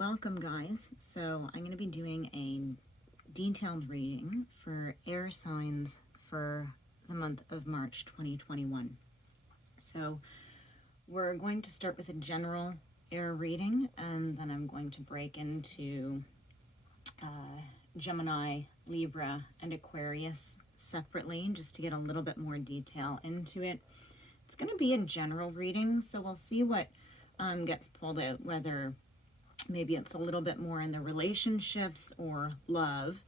Welcome, guys. So I'm going to be doing a detailed reading for air signs for the month of March 2021. So we're going to start with a general air reading, and then I'm going to break into Gemini, Libra, and Aquarius separately, just to get a little bit more detail into it. It's going to be a general reading, so we'll see what gets pulled out, whether maybe it's a little bit more in the relationships or love,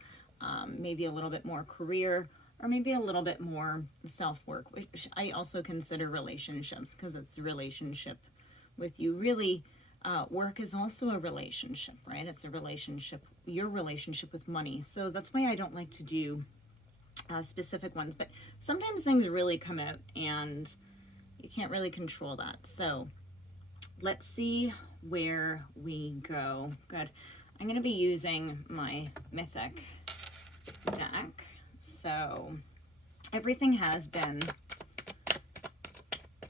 maybe a little bit more career, or maybe a little bit more self-work, which I also consider relationships because it's a relationship with you. Really, work is also a relationship, right? It's a relationship, your relationship with money. So that's why I don't like to do specific ones, but sometimes things really come out and you can't really control that. So let's see where we go. Good. I'm going to be using my Mythic deck. So everything has been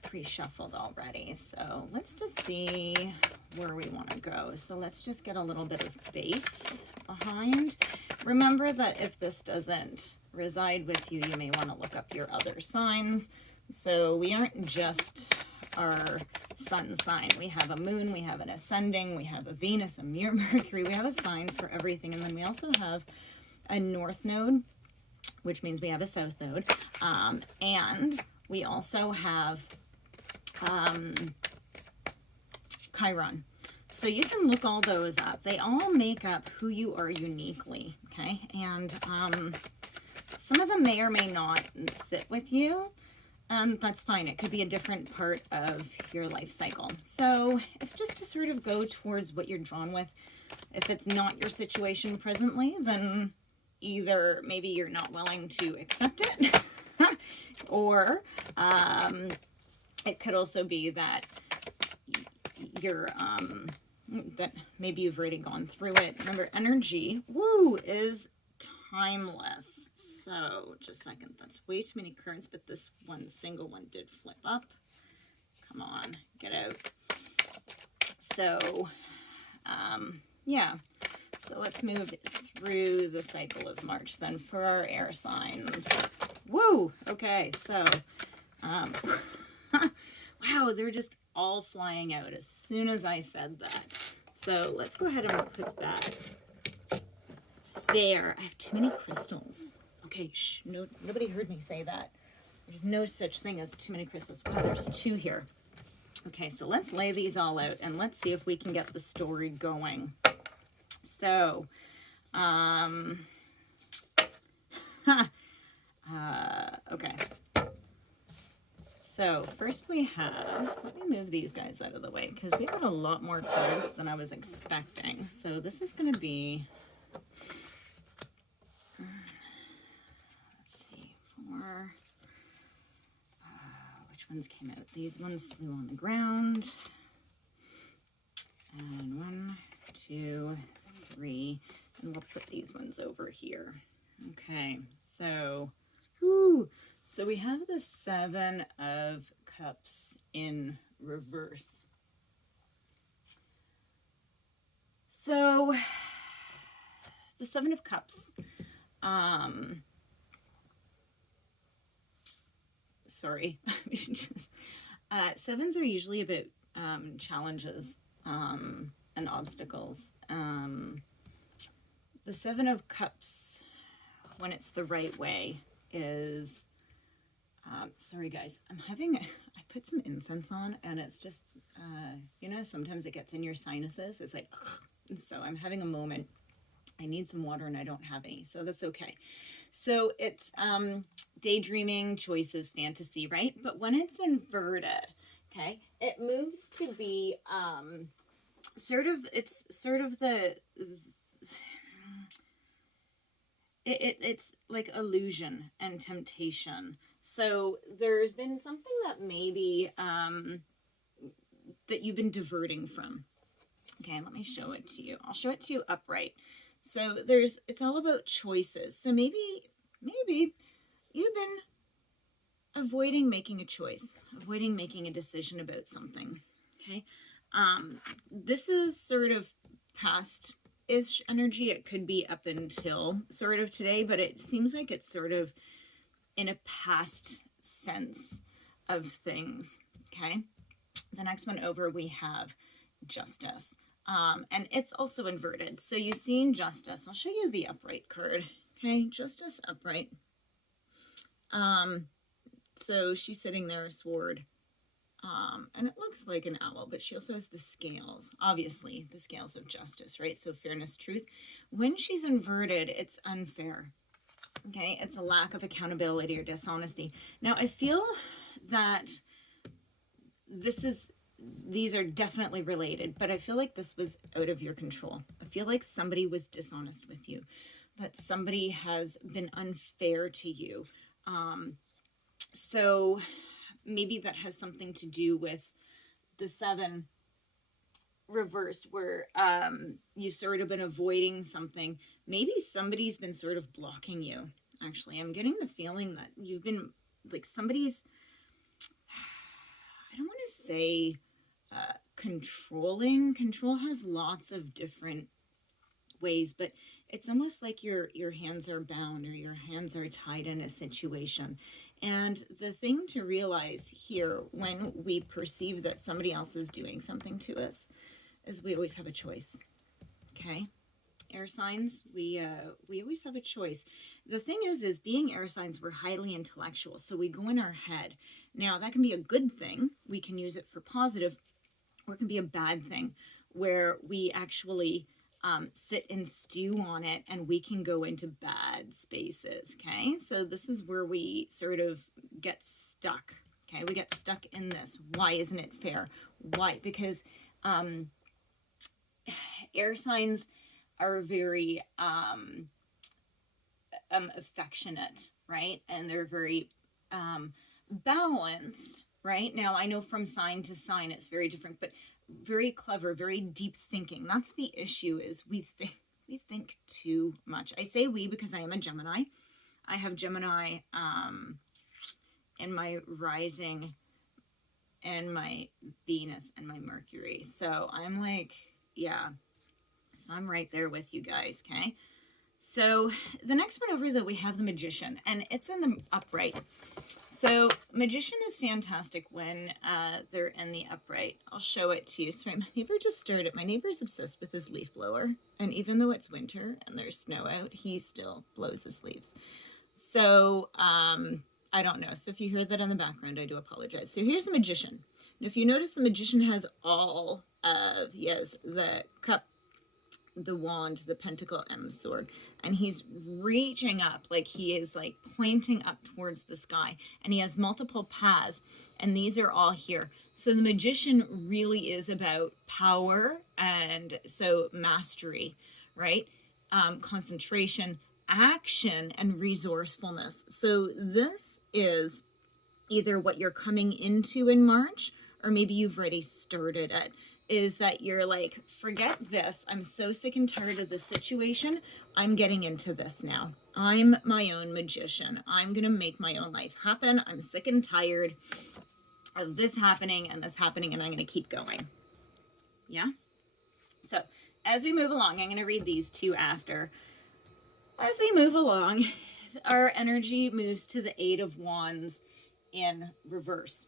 pre-shuffled already. So let's just see where we want to go. So let's just get a little bit of base behind. Remember that if this doesn't reside with you, you may want to look up your other signs. So we aren't just our sun sign. We have a moon, we have an ascending, we have a Venus, a Mercury. We have a sign for everything. And then we also have a north node, which means we have a south node. And we also have Chiron. So you can look all those up. They all make up who you are uniquely, okay? And some of them may or may not sit with you. That's fine. It could be a different part of your life cycle. So it's just to sort of go towards what you're drawn with. If it's not your situation presently, then either maybe you're not willing to accept it, or it could also be that you're that maybe you've already gone through it. Remember, energy, woo, is timeless. So just a second, that's way too many currents, but this one single one did flip up. Come on, get out. So yeah, so let's move through the cycle of March then for our air signs. Woo! Okay, so wow, they're just all flying out as soon as I said that. So let's go ahead and put that there. I have too many crystals. Okay, shh, no, nobody heard me say that. There's no such thing as too many crystals. Wow, there's two here. Okay, so let's lay these all out and let's see if we can get the story going. So, okay. So first we have, let me move these guys out of the way because we got a lot more cards than I was expecting. So this is going to be, which ones came out? These ones flew on the ground. And 1, 2, 3. And we'll put these ones over here. Okay, so, whoo, so we have the 7 of Cups in reverse. So, the 7 of Cups, sorry, sevens are usually about challenges and obstacles. The 7 of Cups, when it's the right way, is sorry guys, I put some incense on and it's just you know, sometimes it gets in your sinuses. It's like ugh. So I'm having a moment. I need some water and I don't have any, so that's okay. So it's daydreaming, choices, fantasy, right? But when it's inverted, okay, it moves to be it's like illusion and temptation. So there's been something that maybe that you've been diverting from. Okay, let me show it to you. I'll show it to you upright. So it's all about choices. So maybe you've been avoiding making a choice, avoiding making a decision about something. Okay, this is sort of past-ish energy. It could be up until sort of today, but it seems like it's sort of in a past sense of things, okay? The next one over, we have Justice. And it's also inverted. So you've seen Justice. I'll show you the upright card, okay? Justice upright. So she's sitting there, sword. And it looks like an owl, but she also has the scales, obviously, the scales of justice, right? So fairness, truth. When she's inverted, it's unfair, okay? It's a lack of accountability or dishonesty. Now, I feel that these are definitely related, but I feel like this was out of your control. I feel like somebody was dishonest with you, that somebody has been unfair to you. So maybe that has something to do with the 7 reversed, where you sort of been avoiding something. Maybe somebody's been sort of blocking you. Actually, I'm getting the feeling that you've been like somebody's, I don't want to say controlling. Control has lots of different ways, but it's almost like your hands are bound or your hands are tied in a situation. And the thing to realize here when we perceive that somebody else is doing something to us is we always have a choice, okay? Air signs, we always have a choice. The thing is being air signs, we're highly intellectual, so we go in our head. Now, that can be a good thing. We can use it for positive, or it can be a bad thing where we actually sit and stew on it and we can go into bad spaces, okay? So this is where we sort of get stuck, okay? We get stuck in this. Why isn't it fair? Why? Because air signs are very affectionate, right? And they're very balanced, right? Now, I know from sign to sign it's very different, but very clever, very deep thinking. That's the issue, is we think too much. I say we because I am a Gemini. I have Gemini in my rising and my Venus and my Mercury. So I'm like, yeah. So I'm right there with you guys, okay? So the next one over, though, we have the Magician, and it's in the upright. So Magician is fantastic when they're in the upright. I'll show it to you. Sorry, my neighbor just started. My neighbor's obsessed with his leaf blower, and even though it's winter and there's snow out, he still blows his leaves. So I don't know. So if you hear that in the background, I do apologize. So here's the Magician. And if you notice, the Magician has all of, yes, the cup, the wand, the pentacle, and the sword, and he's reaching up, like he is like pointing up towards the sky, and he has multiple paths, and these are all here. So the Magician really is about power, and so mastery, right? Concentration, action, and resourcefulness. So this is either what you're coming into in March, or maybe you've already started it. Is that you're like, forget this. I'm so sick and tired of this situation. I'm getting into this now. I'm my own magician. I'm going to make my own life happen. I'm sick and tired of this happening and this happening, and I'm going to keep going. Yeah? So as we move along, I'm going to read these two after. As we move along, our energy moves to the 8 of Wands in reverse.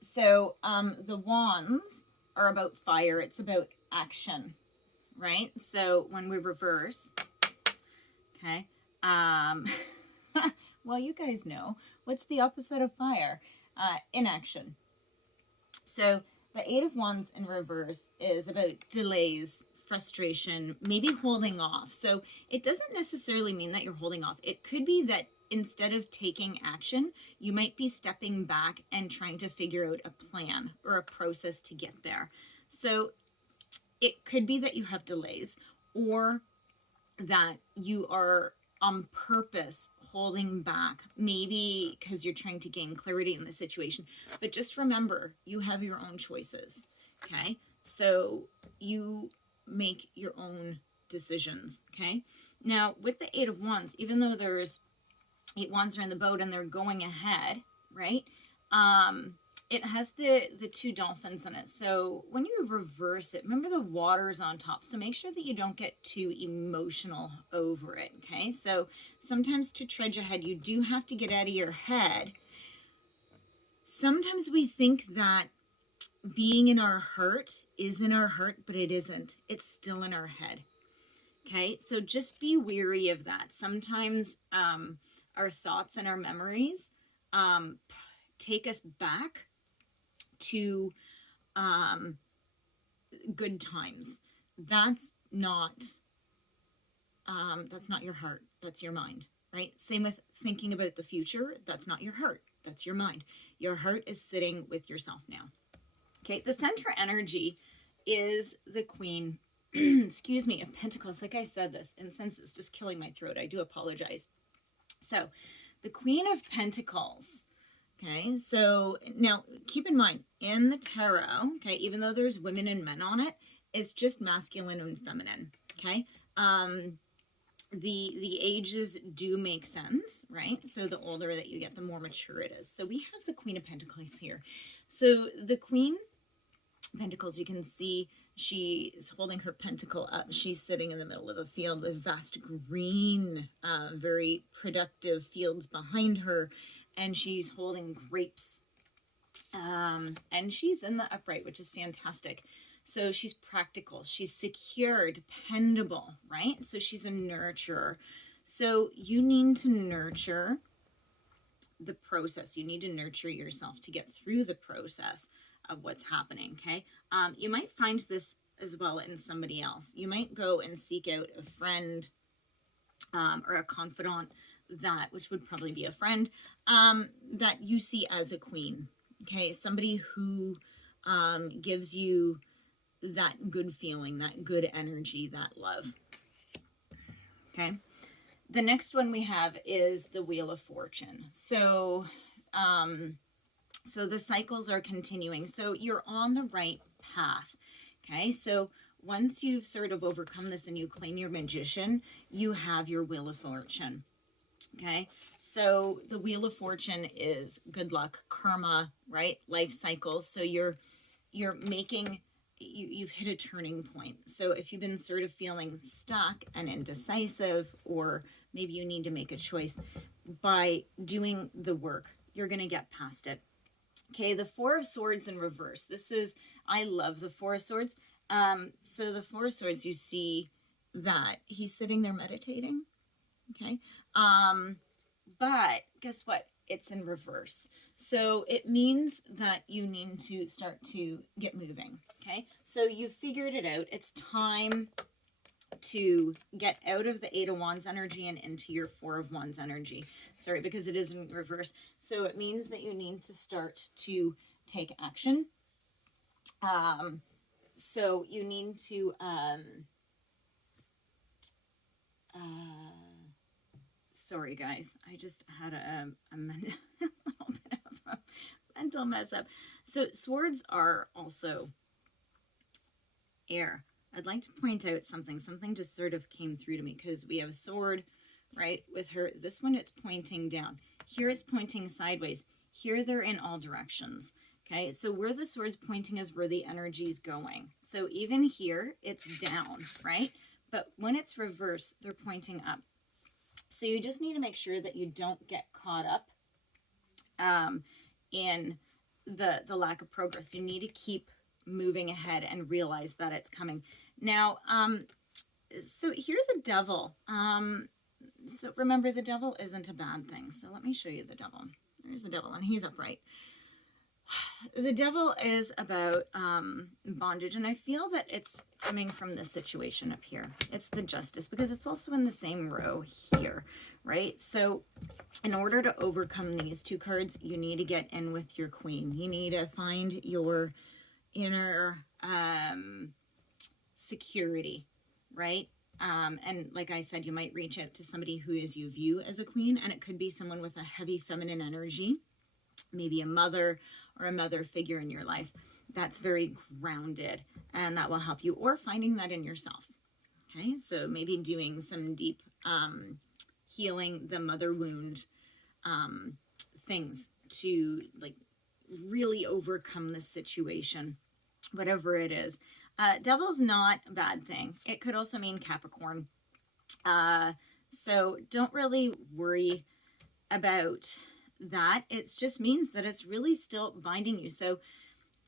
So the Wands are about fire. It's about action, right? So when we reverse, okay, well, you guys know, what's the opposite of fire? Inaction. So the 8 of Wands in reverse is about delays, frustration, maybe holding off. So it doesn't necessarily mean that you're holding off. It could be that instead of taking action, you might be stepping back and trying to figure out a plan or a process to get there. So it could be that you have delays, or that you are on purpose holding back, maybe because you're trying to gain clarity in the situation. But just remember, you have your own choices, okay? So you make your own decisions, okay? Now, with the 8 of Wands, even though there's 8 wands are in the boat and they're going ahead, right? it has the two dolphins in it. So when you reverse it, remember the water's on top. So make sure that you don't get too emotional over it, okay? So sometimes to trudge ahead, you do have to get out of your head. Sometimes we think that being in our hurt is in our hurt, but it isn't. It's still in our head, okay? So just be weary of that. Sometimes our thoughts and our memories take us back to good times. That's not your heart. That's your mind, right? Same with thinking about the future. That's not your heart. That's your mind. Your heart is sitting with yourself now. Okay, the center energy is the Queen, excuse me, of Pentacles. Like I said this, and since it's just killing my throat, I do apologize. So, the Queen of Pentacles. Okay, so now keep in mind, in the tarot, okay, even though there's women and men on it, it's just masculine and feminine, okay? The ages do make sense, right? So the older that you get, the more mature it is. So we have the Queen of Pentacles here. So the Queen of Pentacles, you can see she is holding her pentacle up. She's sitting in the middle of a field with vast green, very productive fields behind her. And she's holding grapes, and she's in the upright, which is fantastic. So she's practical, she's secure, dependable, right? So she's a nurturer. So you need to nurture the process. You need to nurture yourself to get through the process of what's happening, okay? You might find this as well in somebody else. You might go and seek out a friend or a confidant, that, which would probably be a friend, that you see as a queen, okay? Somebody who gives you that good feeling, that good energy, that love, okay? The next one we have is the Wheel of Fortune. So, so the cycles are continuing. So you're on the right path, okay? So once you've sort of overcome this and you claim your Magician, you have your Wheel of Fortune. Okay, so the Wheel of Fortune is good luck, karma, right? Life cycles. So you're making, you've hit a turning point. So if you've been sort of feeling stuck and indecisive, or maybe you need to make a choice, by doing the work, you're going to get past it. Okay, the Four of Swords in reverse. This is, I love the Four of Swords. So the Four of Swords, you see that he's sitting there meditating. Okay. But guess what? It's in reverse. So it means that you need to start to get moving. Okay. So you figured it out. It's time to get out of the Eight of Wands energy and into your Four of Wands energy. Sorry, because it is in reverse. So it means that you need to start to take action. So you need to, sorry guys, I just had a little bit of a mental mess up. So swords are also air. I'd like to point out something just sort of came through to me, because we have a sword, right, with her. This one, it's pointing down. Here it's pointing sideways. Here they're in all directions. Okay, so where the sword's pointing is where the energy is going. So even here, it's down, right? But when it's reversed, they're pointing up. So you just need to make sure that you don't get caught up in the lack of progress. You need to keep moving ahead and realize that it's coming. Now, so here's the devil. So remember, the devil isn't a bad thing. So let me show you the devil. There's the devil, and he's upright. The devil is about bondage, and I feel that it's coming from this situation up here. It's the Justice, because it's also in the same row here, right? So in order to overcome these two cards, you need to get in with your Queen. You need to find your inner security, right? And like I said, you might reach out to somebody who is you view as a queen, and it could be someone with a heavy feminine energy, maybe a mother or a mother figure in your life that's very grounded, and that will help you, or finding that in yourself. Okay, so maybe doing some deep healing the mother wound things to like really overcome this situation, whatever it is. Devil's not a bad thing. It could also mean Capricorn. So don't really worry about that. It just means that it's really still binding you. So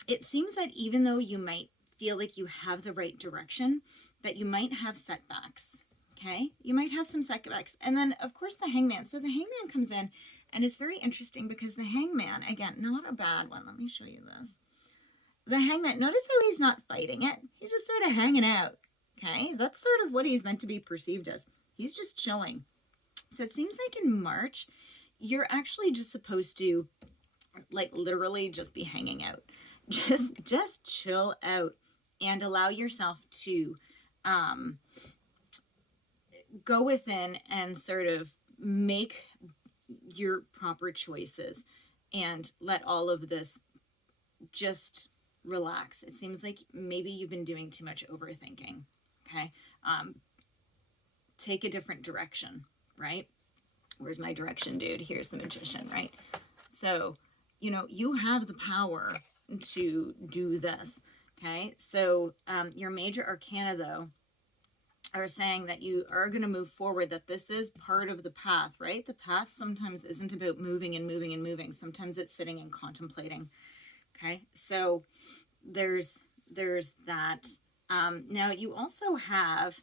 it seems that even though you might feel like you have the right direction, that you might have setbacks. Okay, you might have some setbacks. And then, of course, the Hangman. So the Hangman comes in, and it's very interesting because the Hangman, again, not a bad one. Let me show you this. The Hangman, notice how he's not fighting it. He's just sort of hanging out. Okay, that's sort of what he's meant to be perceived as. He's just chilling. So it seems like in March, you're actually just supposed to, like, literally just be hanging out. Just chill out and allow yourself to go within and sort of make your proper choices and let all of this just relax. It seems like maybe you've been doing too much overthinking. Okay. Take a different direction, right? Where's my direction, dude? Here's the Magician, right? So, you know, you have the power to do this. Okay. So, your major arcana, though, are saying that you are going to move forward, that this is part of the path, right? The path sometimes isn't about moving and moving and moving. Sometimes it's sitting and contemplating. Okay. So there's that. Now you also have,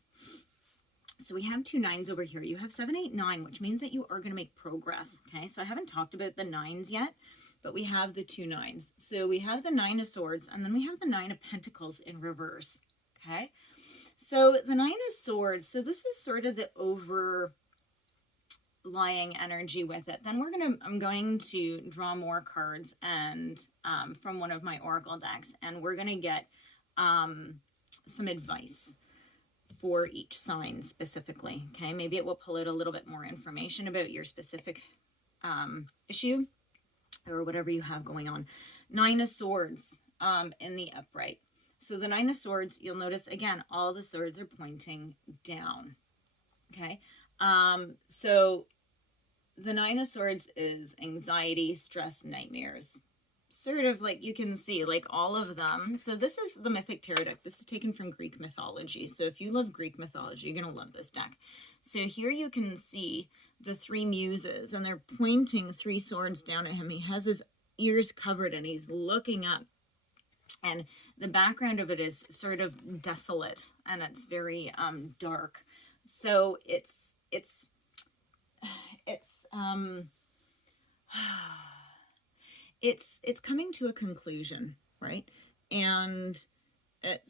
so we have 2 9s over here. You have 7, 8, 9, which means that you are going to make progress. Okay. So I haven't talked about the 9s yet, but we have the 2 9s. So we have the 9 of Swords, and then we have the 9 of Pentacles in reverse. Okay. So the 9 of Swords, so this is sort of the overlying energy with it. Then I'm going to draw more cards and from one of my oracle decks, and we're going to get some advice for each sign specifically. Okay, maybe it will pull out a little bit more information about your specific issue or whatever you have going on. 9 of Swords in the upright. So the 9 of Swords, you'll notice, again, all the swords are pointing down. Okay. So the 9 of Swords is anxiety, stress, nightmares. Sort of like you can see, like all of them. So this is the Mythic Tarot deck. This is taken from Greek mythology. So if you love Greek mythology, you're going to love this deck. So here you can see the 3 muses, and they're pointing 3 swords down at him. He has his ears covered, and he's looking up. And the background of it is sort of desolate, and it's very dark. So it's coming to a conclusion, right? And let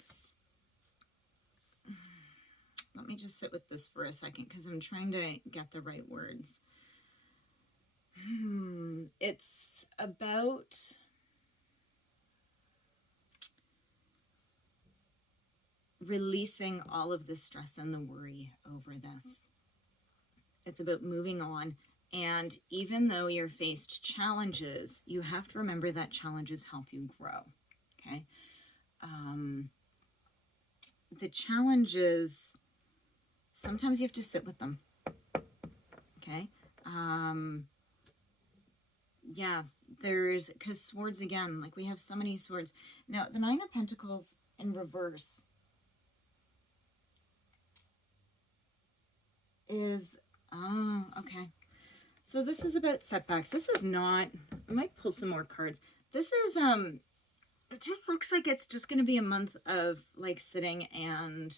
me just sit with this for a second because I'm trying to get the right words. It's about releasing all of the stress and the worry over this. It's about moving on. And even though you're faced challenges, you have to remember that challenges help you grow. Okay. The challenges, sometimes you have to sit with them. Okay. Yeah, because swords, again, like we have so many swords. Now, the 9 of Pentacles in reverse is, okay. So this is about setbacks. This is not, I might pull some more cards. This is, it just looks like it's just going to be a month of like sitting and,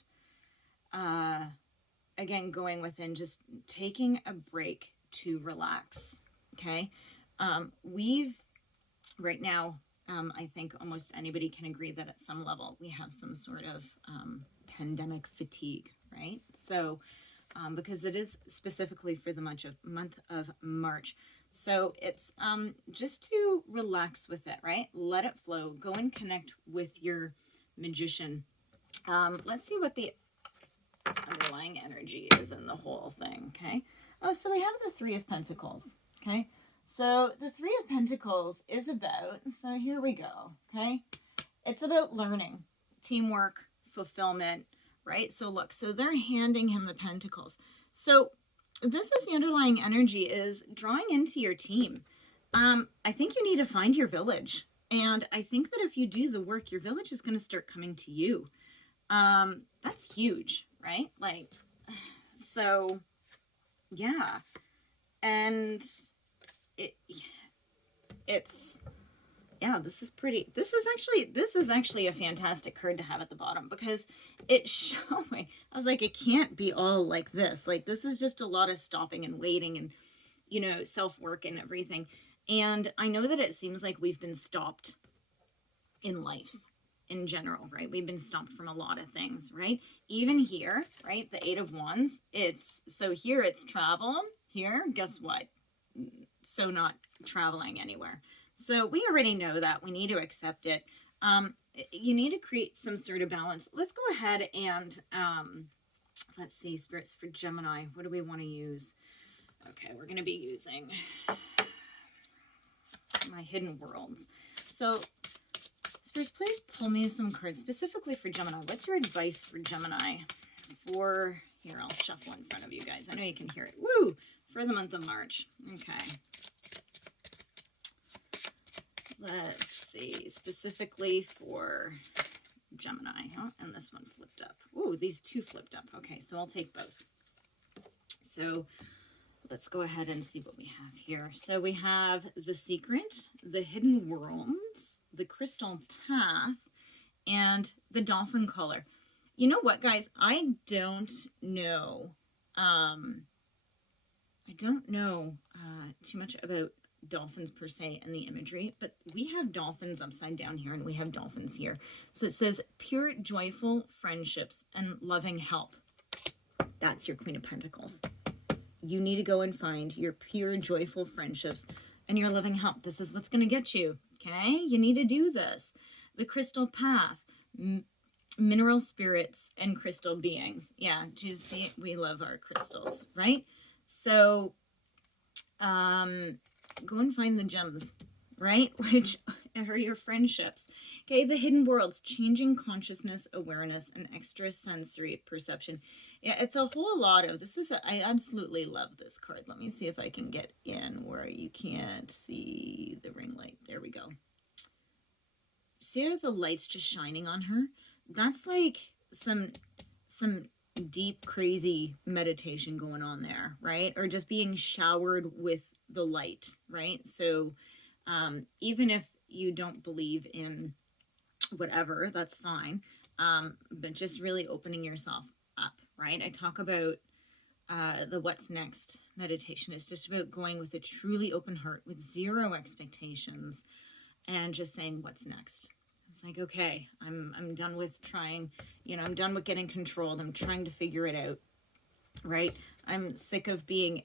again, going within, just taking a break to relax. Okay. Right now, I think almost anybody can agree that at some level we have some sort of, pandemic fatigue, right? So, because it is specifically for the month of March. So it's just to relax with it, right? Let it flow. Go and connect with your Magician. Let's see what the underlying energy is in the whole thing, okay? Oh, so we have the 3 of Pentacles, okay? So the 3 of Pentacles is about, so here we go, okay? It's about learning, teamwork, fulfillment, right? So look, so they're handing him the Pentacles. So this is the underlying energy, is drawing into your team. I think you need to find your village. And I think that if you do the work, your village is going to start coming to you. That's huge, right? Like, so yeah. And it's, yeah, this is actually a fantastic card to have at the bottom, because it's showing, I was like, it can't be all like this. Like, this is just a lot of stopping and waiting and, you know, self-work and everything. And I know that it seems like we've been stopped in life in general, right? We've been stopped from a lot of things, right? Even here, right? The 8 of Wands, so here it's travel. Here, guess what? So not traveling anywhere. So we already know that. We need to accept it. You need to create some sort of balance. Let's go ahead and, let's see, spirits for Gemini. What do we want to use? Okay, we're going to be using my hidden worlds. So, spirits, please pull me some cards specifically for Gemini. What's your advice for Gemini? Here, I'll shuffle in front of you guys. I know you can hear it. Woo! For the month of March. Okay. Let's see, specifically for Gemini. Oh, and this one flipped up. Ooh, these two flipped up. Okay, so I'll take both. So let's go ahead and see what we have here. So we have the Secret, the Hidden Worlds, the Crystal Path, and the Dolphin Collar. You know what, guys? I don't know. Too much about dolphins per se and the imagery, but we have dolphins upside down here and we have dolphins here. So it says pure joyful friendships and loving help. That's your Queen of Pentacles. You need to go and find your pure joyful friendships and your loving help. This is what's going to get you. Okay, you need to do this. The Crystal Path, mineral spirits and crystal beings. Yeah, do you see? We love our crystals, right? So go and find the gems, right? Which are your friendships. Okay, the hidden worlds, changing consciousness, awareness, and extrasensory perception. Yeah, it's a whole lot of this. I absolutely love this card. Let me see if I can get in where you can't see the ring light. There we go. See how the light's just shining on her? That's like some deep, crazy meditation going on there, right? Or just being showered with the light, right? So even if you don't believe in whatever, that's fine. But just really opening yourself up, right? I talk about the what's next meditation. It's just about going with a truly open heart with zero expectations and just saying what's next. It's like, okay, I'm done with trying, you know, I'm done with getting controlled. I'm trying to figure it out, right? I'm sick of being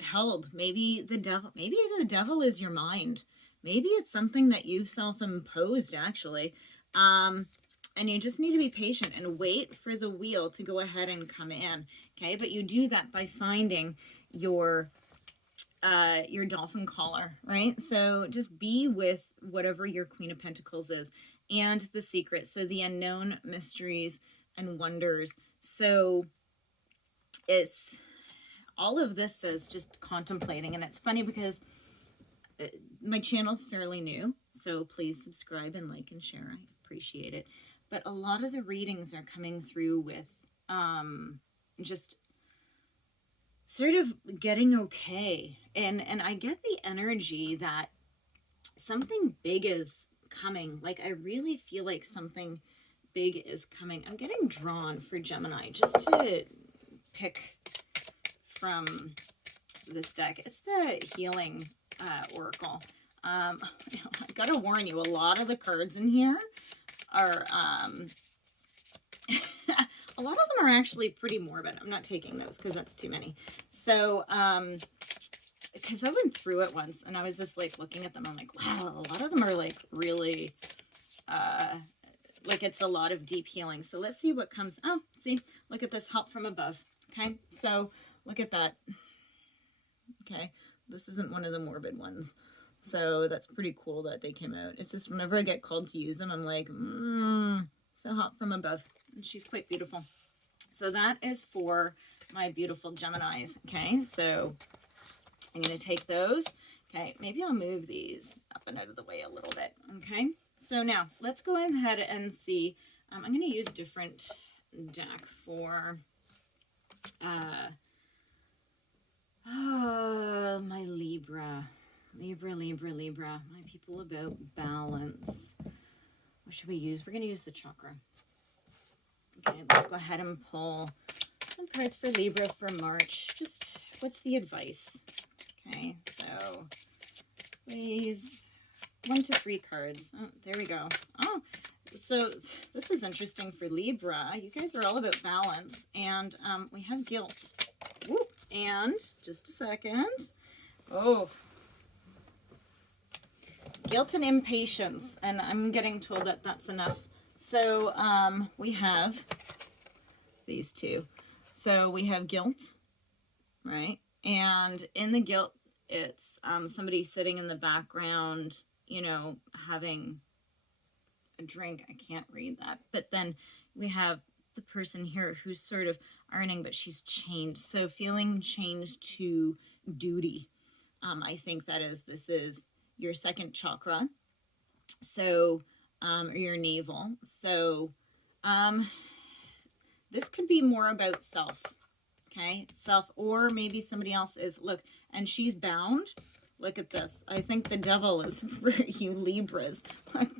held. Maybe the devil is your mind. Maybe it's something that you've self-imposed, actually. And you just need to be patient and wait for the wheel to go ahead and come in, okay? But you do that by finding your dolphin collar, right? So just be with whatever your Queen of Pentacles is, and the Secret, so the unknown, mysteries, and wonders. So it's all of this is just contemplating, and it's funny because my channel's fairly new, so please subscribe and like and share. I appreciate it. But a lot of the readings are coming through with just sort of getting okay. And I get the energy that something big is coming. Like, I really feel like something big is coming. I'm getting drawn for Gemini just to pick from this deck. It's the Healing Oracle. I gotta warn you, a lot of the cards in here are a lot of them are actually pretty morbid. I'm not taking those because that's too many. So because I went through it once and I was just like looking at them, I'm like, wow, a lot of them are like really like it's a lot of deep healing. So let's see what comes. Oh, see, look at this, help from above. Okay, so look at that. Okay, this isn't one of the morbid ones. So that's pretty cool that they came out. It's just whenever I get called to use them, I'm like, so hot from above. And she's quite beautiful. So that is for my beautiful Geminis. Okay, so I'm going to take those. Okay, maybe I'll move these up and out of the way a little bit. Okay, so now let's go ahead and see. I'm going to use a different deck for my Libra. Libra. My people about balance. What should we use? We're going to use the chakra. Okay, let's go ahead and pull some cards for Libra for March. Just what's the advice? Okay, so please, 1 to 3 cards. Oh, there we go. Oh, so this is interesting for Libra. You guys are all about balance, and we have guilt. Ooh, and just a second. Oh, guilt and impatience, and I'm getting told that that's enough. So we have these two. So we have guilt, right? And in the guilt, it's somebody sitting in the background, you know, having a drink. I can't read that. But then we have the person here who's sort of earning, but she's changed. So feeling changed to duty. I think this is your second chakra. So, or your navel. So, this could be more about self. Okay, self, or maybe somebody else is, look, and she's bound. Look at this. I think the devil is for you Libras.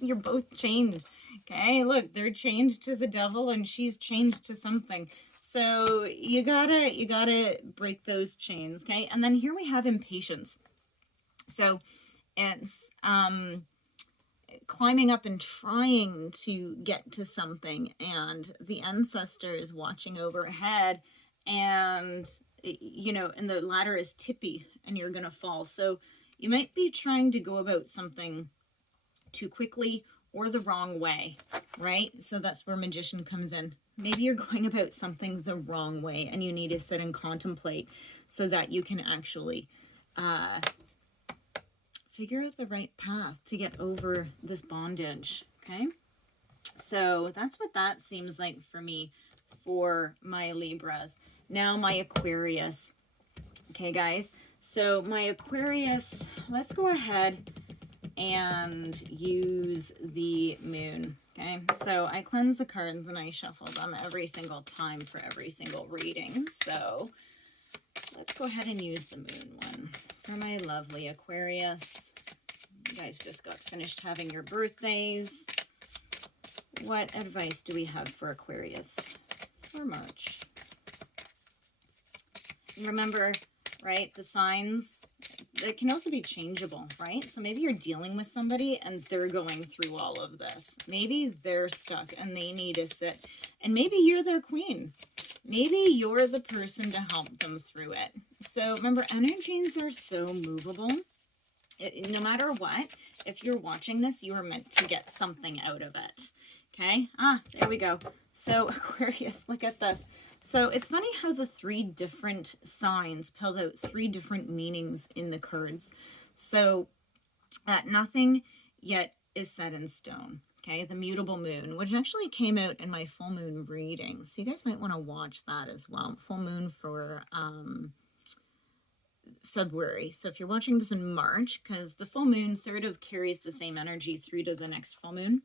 You're both chained. Okay, look, they're chained to the devil and she's chained to something. So you gotta break those chains. Okay, and then here we have impatience. So it's climbing up and trying to get to something, and the ancestor is watching overhead, and you know, and the ladder is tippy and you're gonna fall. So you might be trying to go about something too quickly or the wrong way, right? So that's where magician comes in. Maybe you're going about something the wrong way and you need to sit and contemplate so that you can actually figure out the right path to get over this bondage. Okay, so that's what that seems like for me for my Libras. Now my Aquarius. Okay, guys, so my Aquarius, let's go ahead and use the moon. Okay, so I cleanse the cards and I shuffle them every single time for every single reading. So let's go ahead and use the moon one for my lovely Aquarius. You guys just got finished having your birthdays. What advice do we have for Aquarius for March? Remember, right, the signs, they can also be changeable, right? So maybe you're dealing with somebody and they're going through all of this. Maybe they're stuck and they need to sit. And maybe you're their queen. Maybe you're the person to help them through it. So remember, energies are so movable. No matter what, if you're watching this, you are meant to get something out of it. Okay? There we go. So Aquarius, look at this. So it's funny how the 3 different signs spelled out 3 different meanings in the cards. So nothing yet is set in stone. Okay, the mutable moon, which actually came out in my full moon reading. So you guys might want to watch that as well. Full moon for February. So if you're watching this in March, because the full moon sort of carries the same energy through to the next full moon.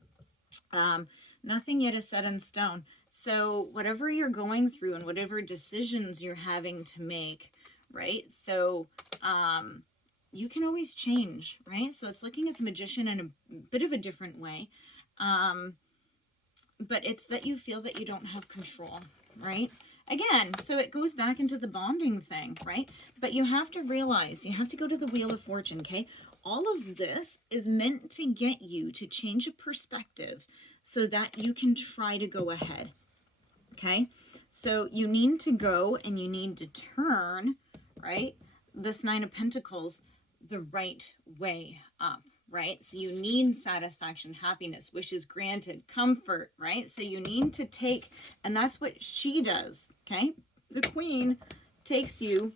Nothing yet is set in stone. So whatever you're going through and whatever decisions you're having to make, right? So you can always change, right? So it's looking at the magician in a bit of a different way. But it's that you feel that you don't have control, right? Again, so it goes back into the bonding thing, right? But you have to realize, you have to go to the Wheel of Fortune, okay? All of this is meant to get you to change a perspective so that you can try to go ahead, okay? So you need to go and you need to turn, right, this 9 of Pentacles the right way up, right? So you need satisfaction, happiness, wishes granted, comfort, right? So you need to take, and that's what she does, okay? The Queen takes you,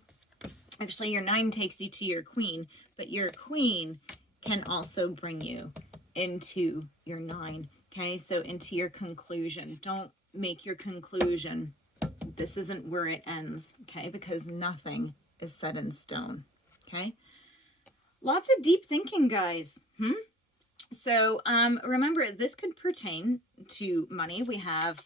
actually your 9 takes you to your Queen, but your Queen can also bring you into your 9, okay? So into your conclusion. Don't make your conclusion, this isn't where it ends, okay? Because nothing is set in stone, okay? Lots of deep thinking, guys. So remember, this could pertain to money. We have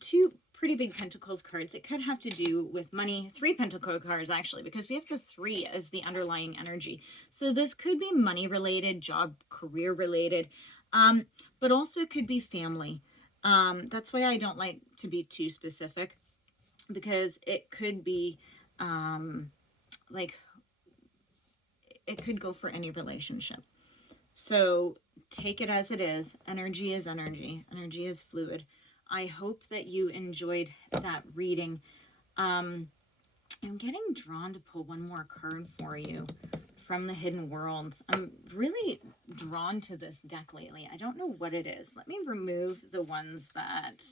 two pretty big Pentacles cards. It could have to do with money. 3 Pentacle cards, actually, because we have the 3 as the underlying energy. So this could be money related, job, career related, but also it could be family. That's why I don't like to be too specific, because it could be like, it could go for any relationship. So take it as it is. Energy is energy. Energy is fluid. I hope that you enjoyed that reading. I'm getting drawn to pull one more card for you from the Hidden World. I'm really drawn to this deck lately. I don't know what it is. Let me remove the ones that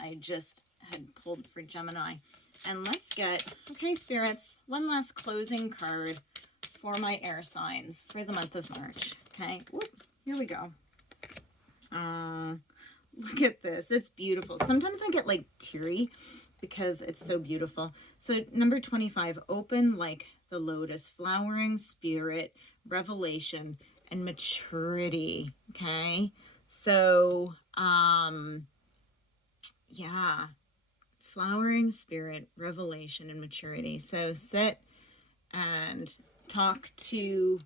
I just had pulled for Gemini. And let's get, okay, spirits, one last closing card for my air signs for the month of March. Okay, whoop, here we go. Look at this. It's beautiful. Sometimes I get like teary because it's so beautiful. So number 25, open like the lotus, flowering spirit, revelation, and maturity. Okay, so yeah, flowering spirit, revelation, and maturity. So sit and talk to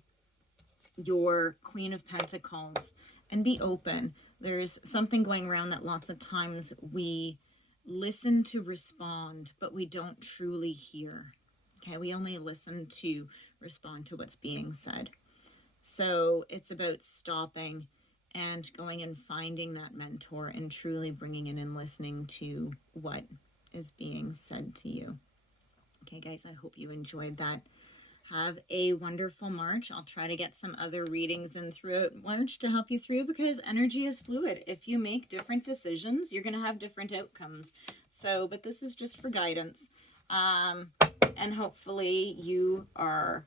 your Queen of Pentacles and be open. There's something going around that lots of times we listen to respond, but we don't truly hear. Okay, we only listen to respond to what's being said. So it's about stopping and going and finding that mentor and truly bringing in and listening to what is being said to you. Okay, guys, I hope you enjoyed that. Have a wonderful March. I'll try to get some other readings in throughout March to help you through, because energy is fluid. If you make different decisions, you're going to have different outcomes. So, but this is just for guidance. And hopefully you are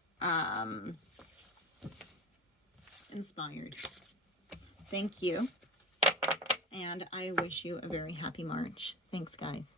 inspired. Thank you. And I wish you a very happy March. Thanks, guys.